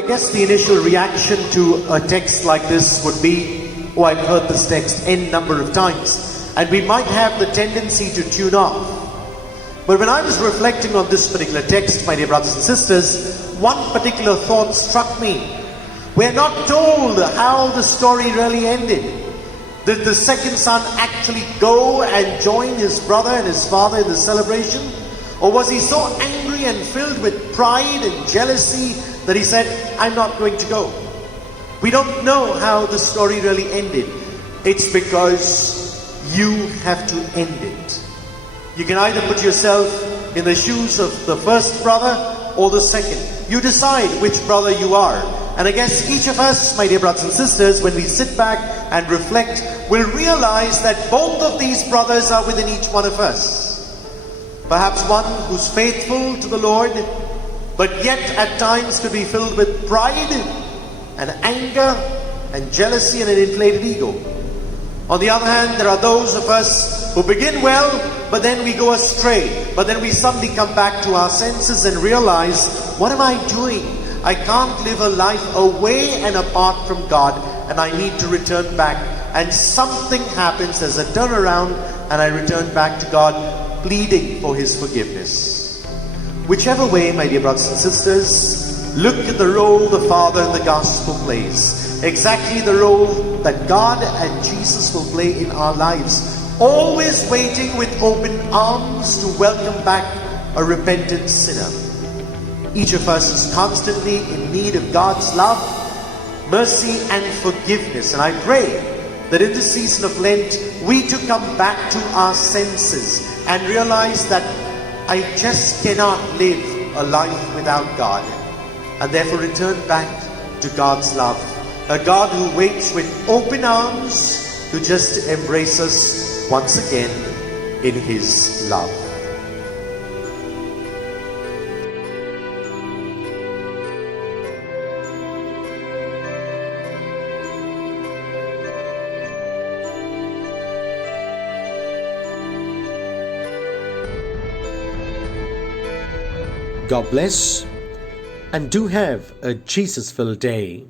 I guess the initial reaction to a text like this would be, oh, I've heard this text n number of times, and we might have the tendency to tune off. But when I was reflecting on this particular text, my dear brothers and sisters, one particular thought struck me. We're not told how the story really ended. Did the second son actually go and join his brother and his father in the celebration? Or was he so angry and filled with pride and jealousy that he said, I'm not going to go? We don't know how the story really ended. It's because you have to end it. You can either put yourself in the shoes of the first brother or the second. You decide which brother you are. And I guess each of us, my dear brothers and sisters, when we sit back and reflect, will realize that both of these brothers are within each one of us. Perhaps one who's faithful to the Lord, but yet at times could be filled with pride and anger and jealousy and an inflated ego. On the other hand, there are those of us who begin well, but then we go astray. But then we suddenly come back to our senses and realize, what am I doing? I can't live a life away and apart from God, and I need to return back. And something happens, there's a turnaround, and I return back to God, pleading for His forgiveness. Whichever way, my dear brothers and sisters, look at the role the Father in the Gospel plays. Exactly the role that God and Jesus will play in our lives. Always waiting with open arms to welcome back a repentant sinner. Each of us is constantly in need of God's love, mercy, and forgiveness. And I pray that in this season of Lent, we too come back to our senses and realize that I just cannot live a life without God. And therefore return back to God's love. A God who waits with open arms to just embrace us once again in His love. God bless, and do have a Jesus-filled day.